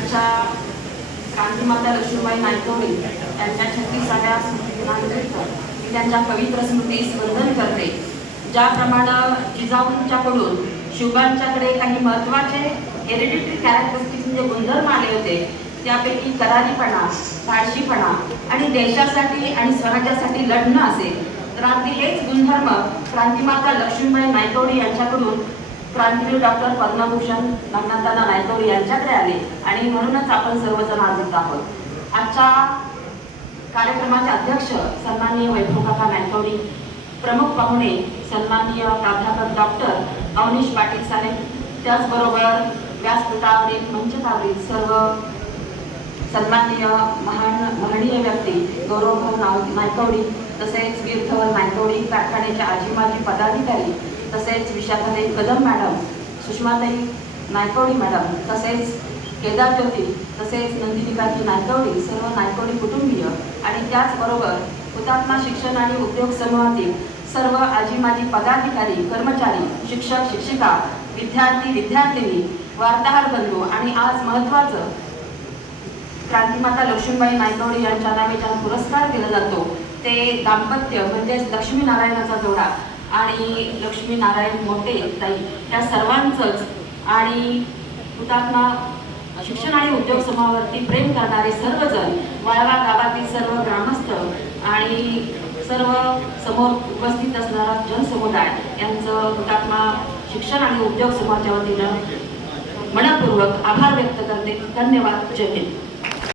आजच्या क्रांतिमाता लक्ष्मीबाई नायकवडी यांच्या 36व्या स्मृतिदिनानिमित्त मी त्यांच्या पवित्र स्मृतीस वंदन करते। ज्याप्रमाणे जिजाऊंच्याकडून शुभांच्याकडे काही महत्त्वाचे हेरिडिटरी कॅरेक्टरिस्टिक्स म्हणजे गुणधर्म आले होते, त्यापैकी करारीपणा, धाडशीपणा आणि देशासाठी आणि स्वराज्यासाठी लढणं असेल, तर अगदी हेच गुणधर्म क्रांतिमाता लक्ष्मीबाई नायकवडी यांच्याकडून क्रांतीवीर डॉक्टर पद्मभूषण नंदनताना नायकवडी यांच्याकडे आले आणि म्हणूनच आपण सर्वजण आज इथे आहोत। आजच्या कार्यक्रमाचे अध्यक्ष सन्माननीय वैभवकाका नायकवडी, प्रमुख पाहुणे सन्माननीय प्राध्यापक डॉक्टर अवनीश पाटील साहेब, त्याचबरोबर व्यासपीठावरील मंचकावरील सर्व सन्माननीय महनीय व्यक्ती गौरवभाऊ नायकवडी, तसेच वीरधवल नायकवडी कारखान्याच्या आजी माजी पदाधिकारी, तसेच विशाखाताई कदम मॅडम, सुषमाताई नायकवडी मॅडम, तसेच केदार ज्योती, तसेच नंदिनीकाकी नायकवडी, सर्व नायकवडी कुटुंबीय आणि त्याचबरोबर हुतात्मा शिक्षण आणि उद्योग समूहातील सर्व आजी माजी पदाधिकारी, कर्मचारी, शिक्षक शिक्षिका, विद्यार्थी विद्यार्थिनी, वार्ताहर बंधू आणि आज महत्त्वाचं क्रांतिमाता लक्ष्मीबाई नायकवडी यांच्या नावे ज्या पुरस्कार दिला जातो ते दाम्पत्य म्हणजेच लक्ष्मीनारायणाचा जोडा आणि लक्ष्मीनारायण मोठे ताई या सर्वांचंच आणि हुतात्मा शिक्षण आणि उद्योग समूहावरती प्रेम करणारे सर्वजण, वाळवा गावातील सर्व ग्रामस्थ आणि सर्व समोर उपस्थित असणारा जनसमुदाय यांचं हुतात्मा शिक्षण आणि उद्योग समूहाच्या वतीनं मनपूर्वक आभार व्यक्त करते। धन्यवाद। जय हिंद।